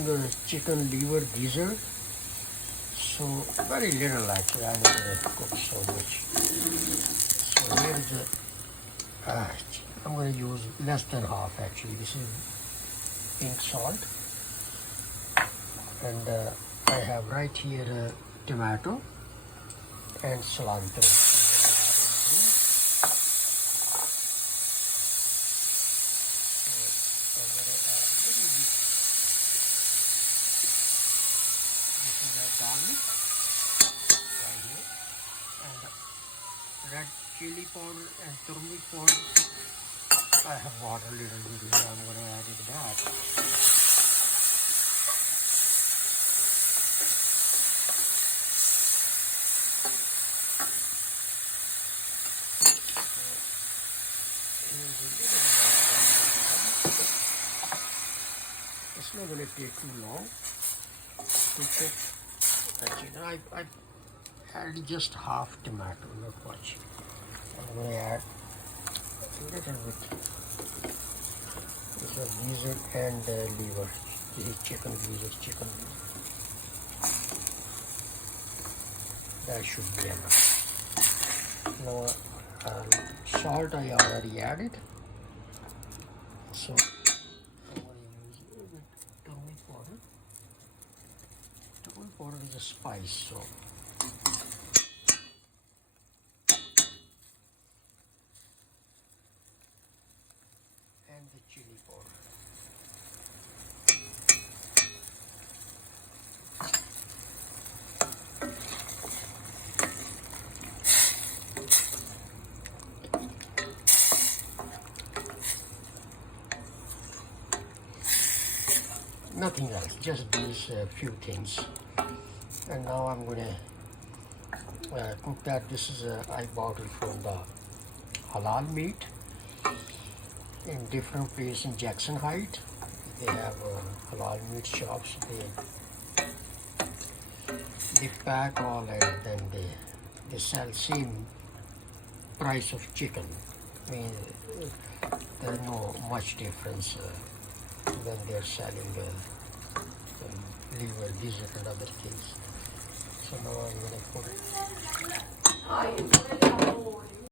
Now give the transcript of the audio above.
The chicken liver gizzard. So very little actually. I'm not going to cook so much. So here is the. I'm going to use less than half actually. This is pink salt, and I have right here tomato and cilantro. Garlic right here, and red chili powder and turmeric powder. I have water a little bit here. I'm going to add it back. It's not going to take too long to cook. Actually, I added just half tomato, not much. I'm going to add a little bit. This is gizzard and liver. This is chicken gizzard, chicken liver. That should be enough. Now, salt I already added. So, I'm going to use a little bit turmeric powder. Turmeric powder is a spice, so and the chili powder. Nothing else, just these few things. And now I'm going to cook that. This is I bought it from the halal meat in different places in Jackson Heights. They have halal meat shops. They pack all and then they sell same price of chicken. I mean, there's no much difference when they're selling liver, gizzard and other things. So now I'm going to put it.